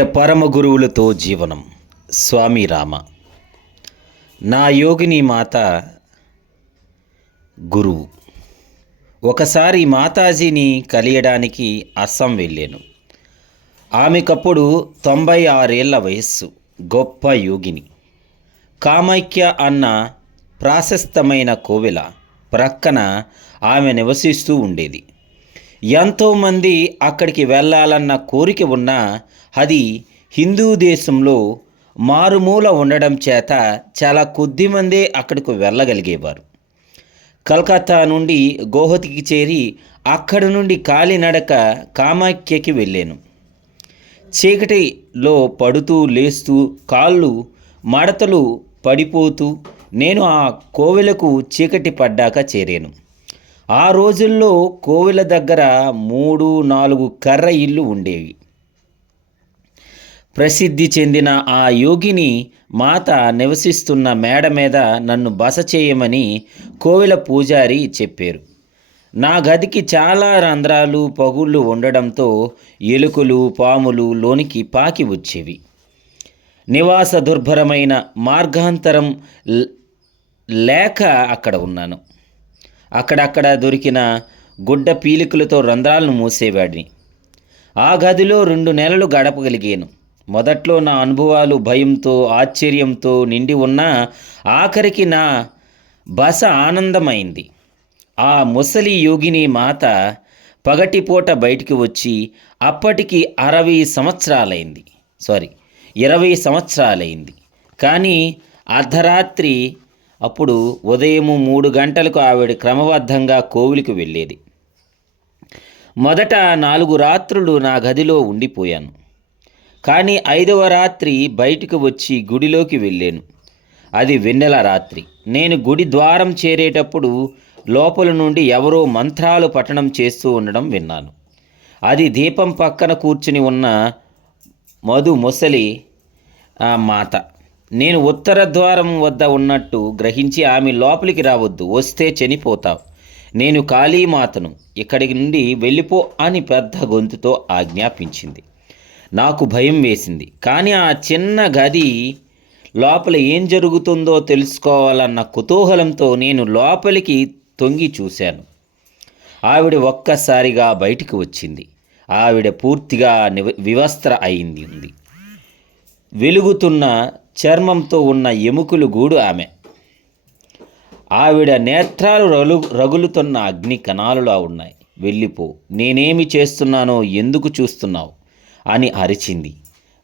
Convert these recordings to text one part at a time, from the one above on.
పరమ గురువులతో జీవనం. స్వామి రామ. నా యోగిని మాత గురువు. ఒకసారి మాతాజీని కలియడానికి అస్సాం వెళ్ళాను. ఆమెకప్పుడు తొంభై ఆరేళ్ళ వయస్సు. గొప్ప యోగిని. కామాఖ్య అన్న ప్రాశస్తమైన కోవెల ప్రక్కన ఆమె నివసిస్తూ ఉండేది. ఎంతోమంది అక్కడికి వెళ్ళాలన్న కోరిక ఉన్నా అది హిందూ దేశంలో మారుమూల ఉండడం చేత చాలా కొద్ది మందే అక్కడికి వెళ్ళగలిగేవారు. కలకత్తా నుండి గోహతికి చేరి అక్కడ నుండి కాలినడక కామాఖ్యకి వెళ్ళాను. చీకటిలో పడుతూ లేస్తూ కాళ్ళు మడతలు పడిపోతూ నేను ఆ కోవెలకు చీకటి పడ్డాక చేరాను. ఆ రోజుల్లో కోవెల దగ్గర మూడు నాలుగు కర్ర ఇల్లు ఉండేవి. ప్రసిద్ధి చెందిన ఆ యోగిని మాత నివసిస్తున్న మేడ మీద నన్ను బస చేయమని కోవెల పూజారి చెప్పారు. నా గదికి చాలా రంధ్రాలు పగుళ్ళు ఉండడంతో ఎలుకలు పాములు లోనికి పాకి వచ్చేవి. నివాస దుర్భరమైన మార్గాంతరం లేక అక్కడ ఉన్నాను. అక్కడక్కడ దొరికిన గుడ్డ పీలికలతో రంధ్రాలను మూసేవాడిని. ఆ గదిలో రెండు నెలలు గడపగలిగాను. మొదట్లో నా అనుభవాలు భయంతో ఆశ్చర్యంతో నిండి ఉన్నా ఆఖరికి నా బస ఆనందమైంది. ఆ ముసలి యోగిని మాత పగటిపూట బయటికి వచ్చి అప్పటికి అరవై సంవత్సరాలైంది. సారీ ఇరవై సంవత్సరాలైంది. కానీ అర్ధరాత్రి అప్పుడు ఉదయము మూడు గంటలకు ఆవిడ క్రమబద్ధంగా కోవిలికి వెళ్ళేది. మొదట నాలుగు రాత్రులు నా గదిలో ఉండిపోయాను. కానీ ఐదవ రాత్రి బయటకు వచ్చి గుడిలోకి వెళ్ళాను. అది వెన్నెల రాత్రి. నేను గుడి ద్వారం చేరేటప్పుడు లోపల నుండి ఎవరో మంత్రాలు పఠనం చేస్తూ ఉండడం విన్నాను. అది దీపం పక్కన కూర్చుని ఉన్న మధు ముసలి ఆ మాత. నేను ఉత్తర ద్వారం వద్ద ఉన్నట్టు గ్రహించి ఆమె లోపలికి రావద్దు వస్తే చనిపోతావు. నేను కాళీమాతను ఇక్కడికి నుండి వెళ్ళిపో అని పెద్ద గొంతుతో ఆజ్ఞాపించింది. నాకు భయం వేసింది. కానీ ఆ చిన్న గది లోపల ఏం జరుగుతుందో తెలుసుకోవాలన్న కుతూహలంతో నేను లోపలికి తొంగి చూశాను. ఆవిడ ఒక్కసారిగా బయటికి వచ్చింది. ఆవిడ పూర్తిగా నివ- వివస్త్ర అయింది. ఉంది వెలుగుతున్న చర్మంతో ఉన్న ఎముకలు గూడు ఆమె. ఆవిడ నేత్రాలు రలు రగులుతున్న అగ్ని కణాలులా ఉన్నాయి. వెళ్ళిపో నేనేమి చేస్తున్నానో ఎందుకు చూస్తున్నావు? అని అరిచింది.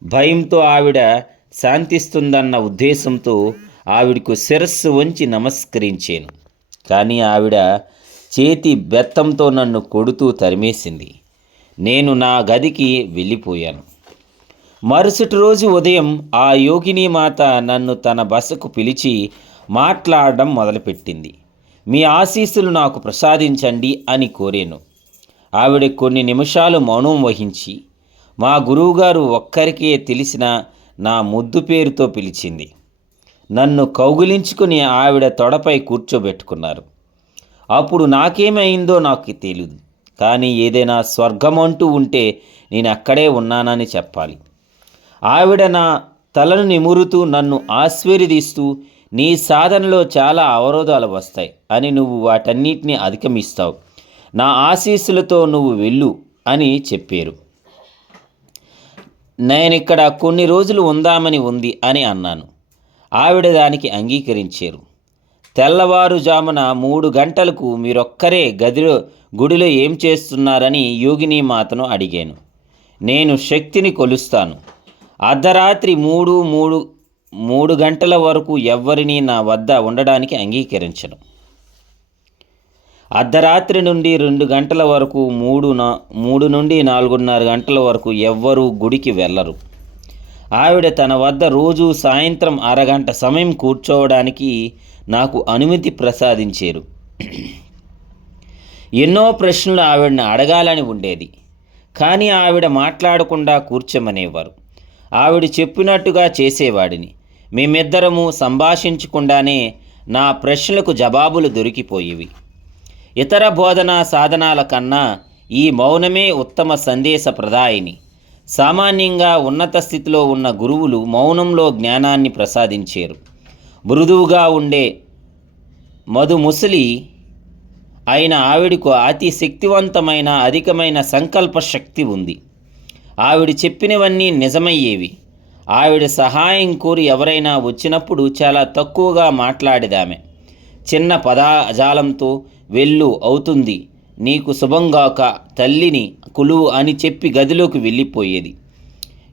భయంతో ఆవిడ శాంతిస్తుందన్న ఉద్దేశంతో ఆవిడకు శిరస్సు వంచి నమస్కరించాను. కానీ ఆవిడ చేతి బెత్తంతో నన్ను కొడుతూ తరిమేసింది. నేను నా గదికి వెళ్ళిపోయాను. మరుసటి రోజు ఉదయం ఆ యోగిని మాత నన్ను తన బసకు పిలిచి మాట్లాడడం మొదలుపెట్టింది. మీ ఆశీస్సులు నాకు ప్రసాదించండి అని కోరాను. ఆవిడ కొన్ని నిమిషాలు మౌనం వహించి మా గురువుగారు ఒక్కరికే తెలిసిన నా ముద్దు పేరుతో పిలిచింది. నన్ను కౌగిలించుకుని ఆవిడ తొడపై కూర్చోబెట్టుకున్నారు. అప్పుడు నాకేమైందో నాకు తెలియదు కానీ ఏదైనా స్వర్గం అంటూ ఉంటే నేను అక్కడే ఉన్నానని చెప్పాలి. ఆవిడ నా తలను నిమురుతూ నన్ను ఆశీర్వదిస్తూ నీ సాధనలో చాలా అవరోధాలు వస్తాయి అని నువ్వు వాటన్నిటిని అధిగమిస్తావు. నా ఆశీస్సులతో నువ్వు వెళ్ళు అని చెప్పారు. నేను ఇక్కడ కొన్ని రోజులు ఉందామని ఉంది అని అన్నాను. ఆవిడ దానికి అంగీకరించారు. తెల్లవారుజామున మూడు గంటలకు మీరొక్కరే గదిలో గుడిలో ఏం చేస్తున్నారని యోగిని మాతను అడిగాను. నేను శక్తిని కొలుస్తాను. అర్ధరాత్రి మూడు మూడు మూడు గంటల వరకు ఎవరిని నా వద్ద ఉండడానికి అంగీకరించను. అర్ధరాత్రి నుండి రెండు గంటల వరకు మూడు నా మూడు నుండి నాలుగున్నర గంటల వరకు ఎవ్వరూ గుడికి వెళ్ళరు. ఆవిడ తన వద్ద రోజు సాయంత్రం అరగంట సమయం కూర్చోవడానికి నాకు అనుమతి ప్రసాదించారు. ఎన్నో ప్రశ్నలు ఆవిడని అడగాలని ఉండేది. కానీ ఆవిడ మాట్లాడకుండా కూర్చోమనేవారు. ఆవిడ చెప్పినట్టుగా చేసేవాడిని. మేమిద్దరము సంభాషించకుండానే నా ప్రశ్నలకు జవాబులు దొరికిపోయేవి. ఇతర బోధనా సాధనాల కన్నా ఈ మౌనమే ఉత్తమ సందేశ ప్రదాయిని సామాన్యంగా ఉన్నత స్థితిలో ఉన్న గురువులు మౌనంలో జ్ఞానాన్ని ప్రసాదించారు. మృదువుగా ఉండే మధు ముసలి అయిన ఆవిడకు అతి శక్తివంతమైన అధికమైన సంకల్ప శక్తి ఉంది. ఆవిడ చెప్పినవన్నీ నిజమయ్యేవి. ఆవిడ సహాయం కోరి ఎవరైనా వచ్చినప్పుడు చాలా తక్కువగా మాట్లాడేదామె. చిన్న పదాజాలంతో వెళ్ళు అవుతుంది నీకు శుభంగాక తల్లిని కులువు అని చెప్పి గదిలోకి వెళ్ళిపోయేది.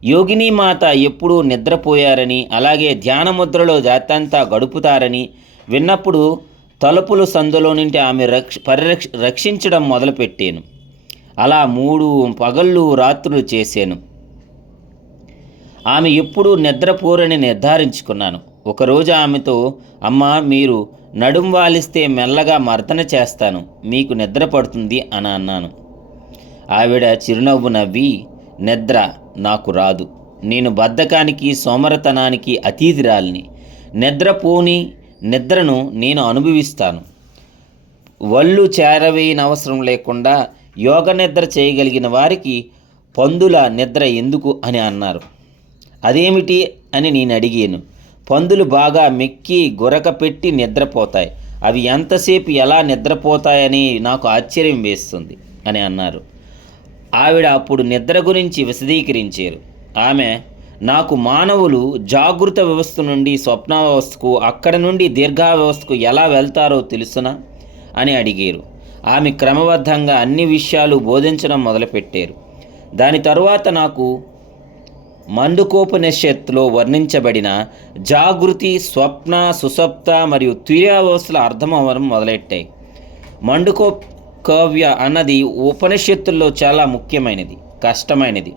యోగిని మాత ఎప్పుడూ నిద్రపోయారని అలాగే ధ్యానముద్రలో జాతంతా గడుపుతారని విన్నప్పుడు తలుపులు సందులో నుండి ఆమె రక్ష పరిరక్ష రక్షించడం మొదలుపెట్టాను. అలా మూడు పగళ్ళు రాత్రులు చేశాను. ఆమె ఎప్పుడూ నిద్రపోరని నిర్ధారించుకున్నాను. ఒకరోజు ఆమెతో అమ్మ మీరు నడుం వాలిస్తే మెల్లగా మర్దన చేస్తాను. మీకు నిద్ర పడుతుంది అని అన్నాను. ఆవిడ చిరునవ్వు నవ్వి నిద్ర నాకు రాదు. నేను బద్ధకానికి సోమరతనానికి అతీతిరాలిని. నిద్రపోని నిద్రను నేను అనుభవిస్తాను. వళ్ళు చేరవేయనవసరం లేకుండా యోగ నిద్ర చేయగలిగిన వారికి పందుల నిద్ర ఎందుకు అని అన్నారు. అదేమిటి అని నేను అడిగాను. పందులు బాగా మెక్కి గురక పెట్టి నిద్రపోతాయి. అవి ఎంతసేపు ఎలా నిద్రపోతాయని నాకు ఆశ్చర్యం వేస్తుంది అని అన్నారు. ఆవిడ అప్పుడు నిద్ర గురించి విశదీకరించారు. ఆమె నాకు మానవులు జాగృత వ్యవస్థ నుండి స్వప్నావస్థకు అక్కడ నుండి దీర్ఘావ్యవస్థకు ఎలా వెళ్తారో తెలుసునా అని అడిగారు. ఆమె క్రమబద్ధంగా అన్ని విషయాలు బోధించడం మొదలుపెట్టారు. దాని తరువాత నాకు మండుకోపనిషత్తులో వర్ణించబడిన జాగృతి స్వప్న సుసప్త మరియు తుర్యావస్థల అర్థం అవ్వడం మొదలెట్టాయి. మండుకో కావ్య అన్నది ఉపనిషత్తుల్లో చాలా ముఖ్యమైనది కష్టమైనది.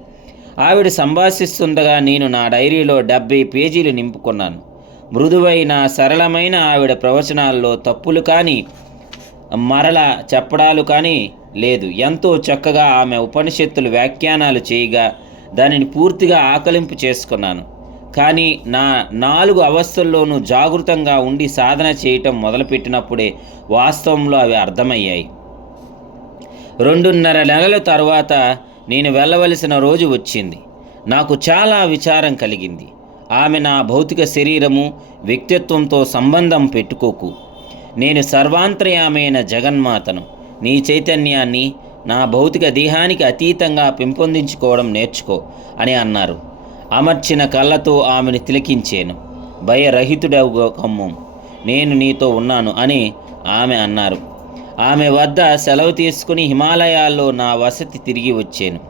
ఆవిడ సంభాషిస్తుండగా నేను నా డైరీలో డెబ్బై పేజీలు నింపుకున్నాను. మృదువైన సరళమైన ఆవిడ ప్రవచనాల్లో తప్పులు కానీ మరల చెప్పడాలు కానీ లేదు. ఎంతో చక్కగా ఆమె ఉపనిషత్తులు వ్యాఖ్యానాలు చేయగా దానిని పూర్తిగా ఆకలింపు చేసుకున్నాను. కానీ నా నాలుగు అవస్థల్లోనూ జాగృతంగా ఉండి సాధన చేయటం మొదలుపెట్టినప్పుడే వాస్తవంలో అవి అర్థమయ్యాయి. రెండున్నర నెలల తర్వాత నేను వెళ్ళవలసిన రోజు వచ్చింది. నాకు చాలా విచారం కలిగింది. ఆమె నా భౌతిక శరీరము వ్యక్తిత్వంతో సంబంధం పెట్టుకోకు. నేను సర్వాంతర్యామైన జగన్మాతను. నీ చైతన్యాన్ని నా భౌతిక దేహానికి అతీతంగా పెంపొందించుకోవడం నేర్చుకో అని అన్నారు. అమర్చిన కళ్ళతో ఆమెను తిలకించాను. భయరహితుడవు కమ్ము. నేను నీతో ఉన్నాను అని ఆమె అన్నారు. ఆమె వద్ద సెలవు తీసుకుని హిమాలయాల్లో నా వసతి తిరిగి వచ్చాను.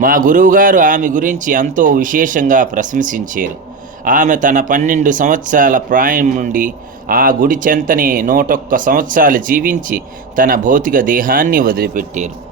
మా గురువుగారు ఆమె గురించి ఎంతో విశేషంగా ప్రశంసించారు. ఆమె తన పన్నెండు సంవత్సరాల ప్రాయం నుండి ఆ గుడి చెంతనే నూటొక్క సంవత్సరాలు జీవించి తన భౌతిక దేహాన్ని వదిలిపెట్టారు.